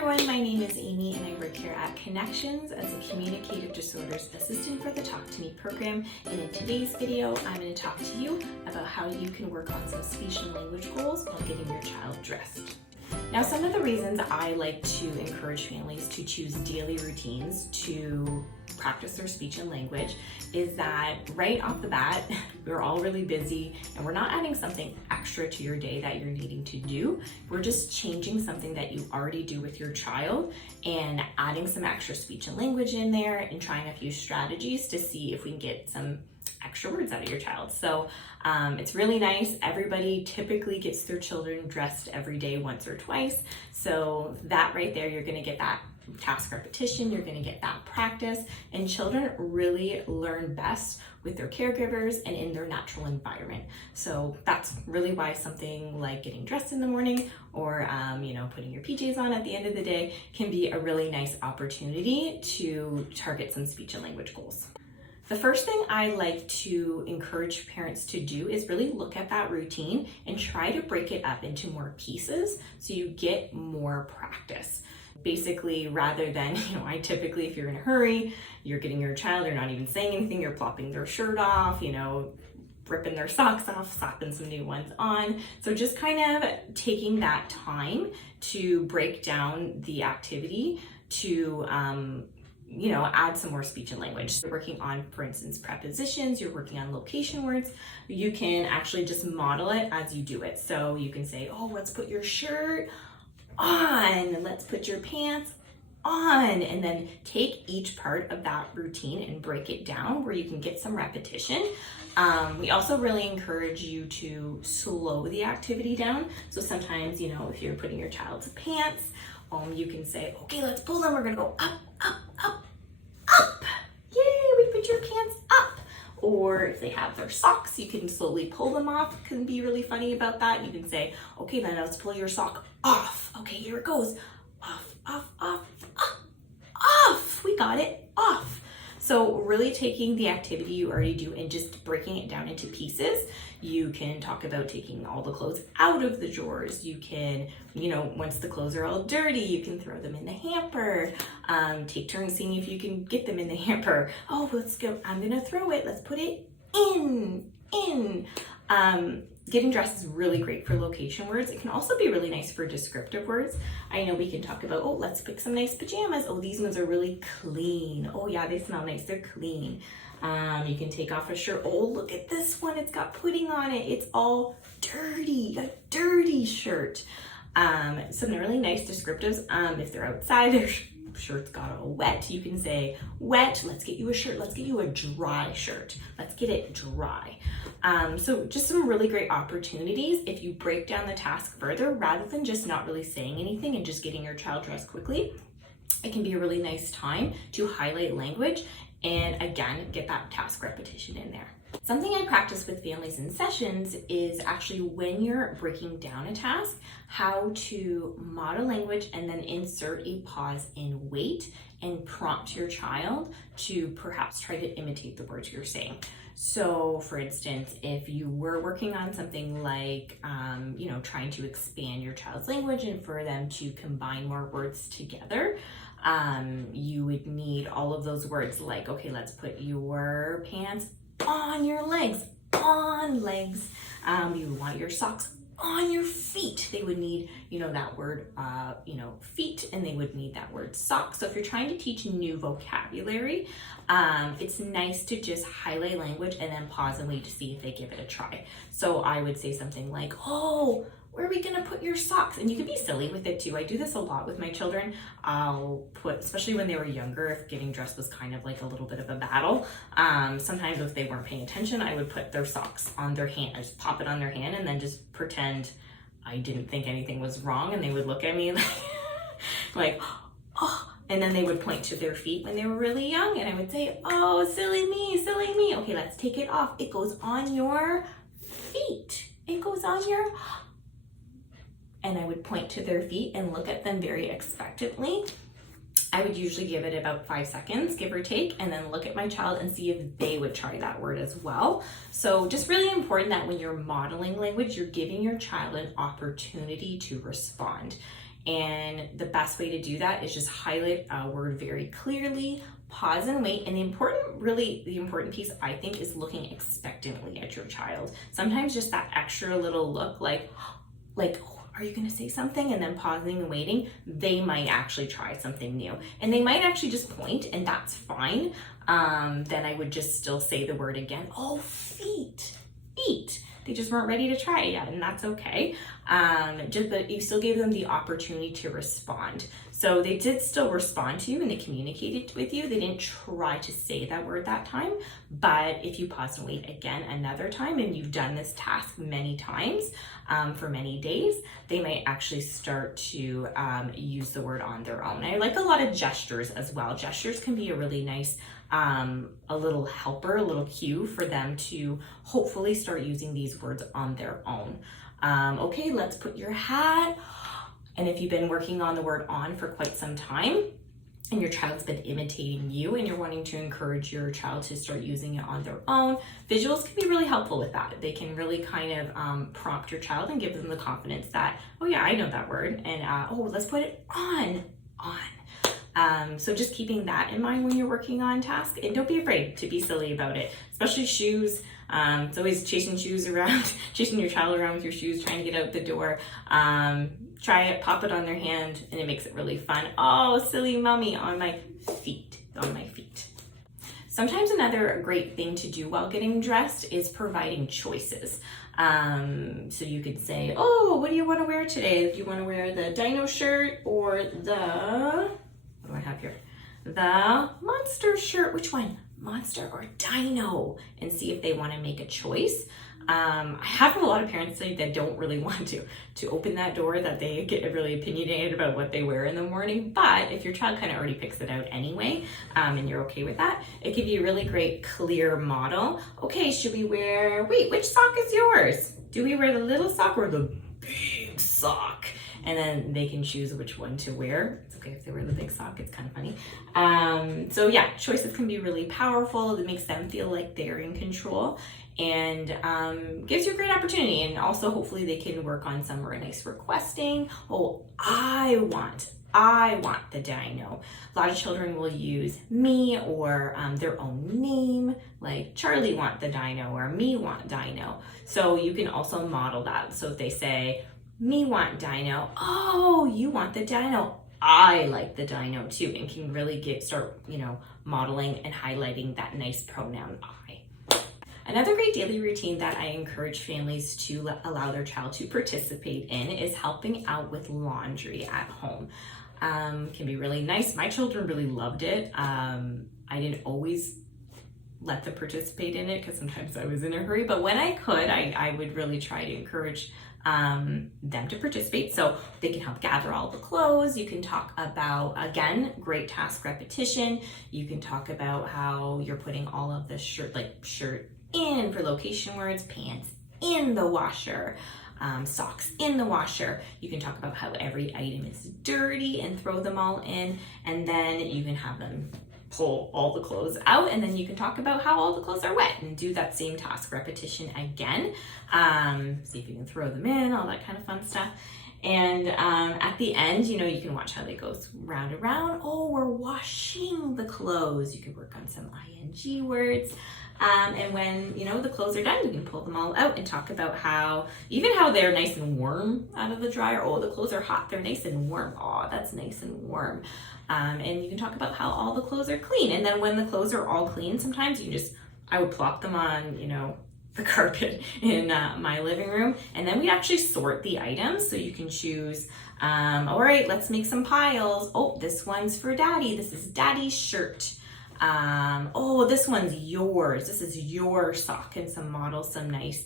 everyone, my name is Amy and I work here at Connections as a Communicative Disorders Assistant for the Talk to Me program. And in today's video, I'm going to talk to you about how you can work on some speech and language goals while getting your child dressed. Now, some of the reasons I like to encourage families to choose daily routines to practice their speech and language is that right off the bat, we're all really busy and we're not adding something extra to your day that you're needing to do. We're just changing something that you already do with your child and adding some extra speech and language in there and trying a few strategies to see if we can get some extra words out of your child. So it's really nice. Everybody typically gets their children dressed every day once or twice. So that right there, you're going to get that task repetition, you're going to get that practice, and children really learn best with their caregivers and in their natural environment. So that's really why something like getting dressed in the morning or putting your PJs on at the end of the day can be a really nice opportunity to target some speech and language goals. The first thing I like to encourage parents to do is really look at that routine and try to break it up into more pieces so you get more practice. Basically, rather than, I typically, if you're in a hurry, you're getting your child, you're not even saying anything, you're plopping their shirt off, ripping their socks off, slapping some new ones on. So just kind of taking that time to break down the activity to add some more speech and language. You're working on, for instance, prepositions, you're working on location words. You can actually just model it as you do it. So you can say, let's put your shirt on, let's put your pants on, and then take each part of that routine and break it down where you can get some repetition. We also really encourage you to slow the activity down. So sometimes, if you're putting your child's pants, you can say, okay, let's pull them. We're gonna go up, up, up, up. Yay, we put your pants up. Or if they have their socks, you can slowly pull them off. It can be really funny about that. You can say, okay, then let's pull your sock off. Okay, here it goes. Off, off, off, off, off. We got it, off. So really taking the activity you already do and just breaking it down into pieces. You can talk about taking all the clothes out of the drawers. You can, once the clothes are all dirty, you can throw them in the hamper. Take turns seeing if you can get them in the hamper. Oh, let's go. I'm gonna throw it. Let's put it in. Getting dressed is really great for location words. It can also be really nice for descriptive words. I know we can talk about, let's pick some nice pajamas. These ones are really clean. Oh yeah, they smell nice. They're clean. You can take off a shirt. Look at this one. It's got pudding on it. It's all dirty, a dirty shirt. Some really nice descriptives. If they're outside, their shirt's got all wet. You can say, wet, let's get you a shirt. Let's get you a dry shirt. Let's get it dry. So just some really great opportunities if you break down the task further rather than just not really saying anything and just getting your child dressed quickly. It can be a really nice time to highlight language and again, get that task repetition in there. Something I practice with families in sessions is actually when you're breaking down a task, how to model language and then insert a pause in wait and prompt your child to perhaps try to imitate the words you're saying. So for instance, if you were working on something like, trying to expand your child's language and for them to combine more words together, you would need all of those words like, okay, let's put your pants on your legs, on legs. You want your socks on your feet. They would need, that word, feet, and they would need that word socks. So if you're trying to teach new vocabulary, it's nice to just highlight language and then pause and wait to see if they give it a try. So I would say something like, where are we gonna put your socks? And you can be silly with it too. I do this a lot with my children. I'll put, especially when they were younger, if getting dressed was kind of like a little bit of a battle. Sometimes if they weren't paying attention, I would put their socks on their hand. I just pop it on their hand and then just pretend I didn't think anything was wrong. And they would look at me like, and then they would point to their feet when they were really young. And I would say, oh, silly me, silly me. Okay, let's take it off. It goes on your feet. It goes on your, and I would point to their feet and look at them very expectantly. I would usually give it about 5 seconds, give or take, and then look at my child and see if they would try that word as well. So just really important that when you're modeling language, you're giving your child an opportunity to respond. And the best way to do that is just highlight a word very clearly, pause and wait. And the important piece, I think, is looking expectantly at your child. Sometimes just that extra little look, like, are you gonna say something? And then pausing and waiting, they might actually try something new. And they might actually just point, and that's fine. Then I would just still say the word again. Oh, feet. They just weren't ready to try it yet, and that's okay. But you still gave them the opportunity to respond. So they did still respond to you and they communicated with you. They didn't try to say that word that time, but if you pause and wait again another time, and you've done this task many times for many days, they might actually start to use the word on their own. I like a lot of gestures as well. Gestures can be a really nice a little helper, a little cue for them to hopefully start using these words on their own. Okay, let's put your hat. And if you've been working on the word on for quite some time, and your child's been imitating you, and you're wanting to encourage your child to start using it on their own, visuals can be really helpful with that. They can really kind of prompt your child and give them the confidence that, oh yeah, I know that word, and oh, let's put it on. So just keeping that in mind when you're working on tasks, and don't be afraid to be silly about it, especially shoes. It's always chasing your child around with your shoes, trying to get out the door. Try it, pop it on their hand, and it makes it really fun. Oh, silly mommy, on my feet. Sometimes another great thing to do while getting dressed is providing choices. So you could say, oh, what do you want to wear today? Do you want to wear the dino shirt or what do I have here? The monster shirt. Which one? Monster or dino? And see if they want to make a choice. I have a lot of parents say that don't really want to open that door, that they get really opinionated about what they wear in the morning. But if your child kind of already picks it out anyway, and you're okay with that, it could be a really great, clear model. Okay, should we wear, which sock is yours? Do we wear the little sock or the big sock? And then they can choose which one to wear. It's okay if they wear the big sock, it's kind of funny. So yeah, choices can be really powerful. It makes them feel like they're in control, and gives you a great opportunity. And also hopefully they can work on some really nice requesting. Oh, I want the dino. A lot of children will use me or their own name, like Charlie want the dino or me want dino. So you can also model that. So if they say, me want dino, oh, you want the dino, I like the dino too, and can really start modeling and highlighting that nice pronoun I. Another great daily routine that I encourage families to allow their child to participate in is helping out with laundry at home. Can be really nice. My children really loved it. I didn't always let them participate in it because sometimes I was in a hurry, but when I could, I would really try to encourage them to participate. So they can help gather all the clothes. You can talk about, again, great task repetition. You can talk about how you're putting all of the shirt in for location words, pants in the washer, socks in the washer. You can talk about how every item is dirty and throw them all in, and then you can have them pull all the clothes out, and then you can talk about how all the clothes are wet and do that same task repetition again. See if you can throw them in, all that kind of fun stuff. And at the end, you can watch how they go round and round. Oh, we're washing the clothes. You can work on some ing words. And when, the clothes are done, you can pull them all out and talk about how they're nice and warm out of the dryer. Oh, the clothes are hot. They're nice and warm. Oh, that's nice and warm. And you can talk about how all the clothes are clean. And then when the clothes are all clean, sometimes I would plop them on, the carpet in my living room. And then we actually sort the items. So you can choose, all right, let's make some piles. Oh, this one's for daddy. This is daddy's shirt. Oh, this one's yours. This is your sock, and some nice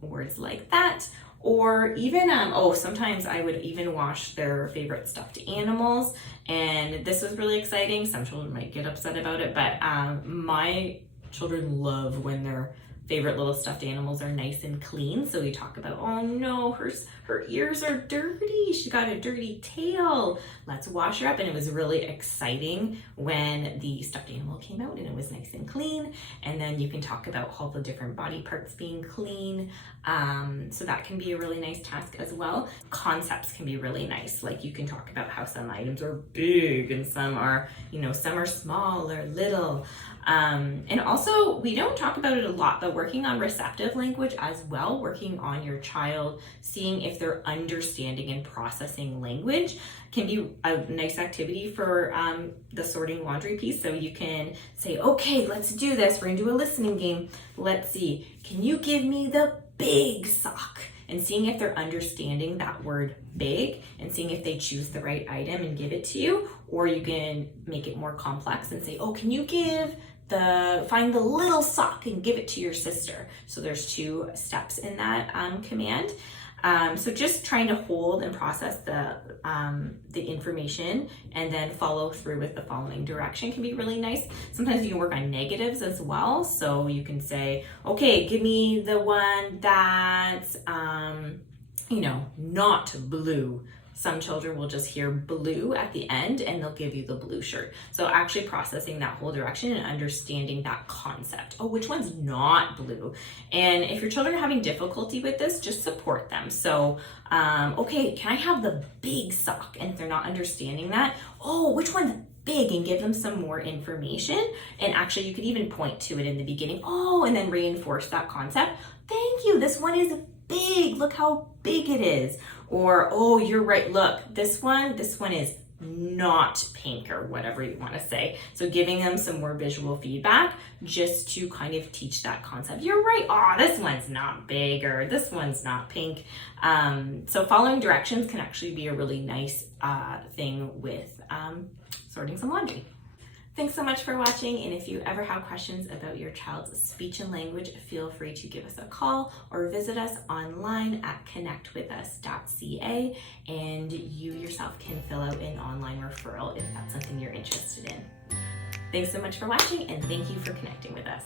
words like that. Or even, sometimes I would even wash their favorite stuffed animals. And this was really exciting. Some children might get upset about it, but my children love when their favorite little stuffed animals are nice and clean. So we talk about, oh no, her ears are dirty. She's got a dirty tail. Let's wash her up. And it was really exciting when the stuffed animal came out and it was nice and clean. And then you can talk about all the different body parts being clean. So that can be a really nice task as well. Concepts can be really nice. Like you can talk about how some items are big and some are, some are small or little. And also, we don't talk about it a lot, but working on receptive language as well, working on your child, seeing if they're understanding and processing language can be a nice activity for the sorting laundry piece. So you can say, okay, let's do this. We're gonna do a listening game. Let's see, can you give me the big sock? And seeing if they're understanding that word big and seeing if they choose the right item and give it to you, or you can make it more complex and say, oh, can you find the little sock and give it to your sister. So there's 2 steps in that command. So just trying to hold and process the information and then follow through with the following direction can be really nice. Sometimes you can work on negatives as well. So you can say, okay, give me the one that's, not blue. Some children will just hear blue at the end and they'll give you the blue shirt. So actually processing that whole direction and understanding that concept. Oh, which one's not blue? And if your children are having difficulty with this, just support them. So, okay, can I have the big sock? And if they're not understanding that, oh, which one's big? And give them some more information. And actually you could even point to it in the beginning. Oh, and then reinforce that concept. Thank you, this one is big. Look how big it is. Or, oh, you're right. Look, this one is not pink, or whatever you want to say. So giving them some more visual feedback just to kind of teach that concept. You're right. Oh, this one's not big, or this one's not pink. So following directions can actually be a really nice thing with sorting some laundry. Thanks so much for watching, and if you ever have questions about your child's speech and language, feel free to give us a call or visit us online at connectwithus.ca, and you yourself can fill out an online referral if that's something you're interested in. Thanks so much for watching, and thank you for connecting with us.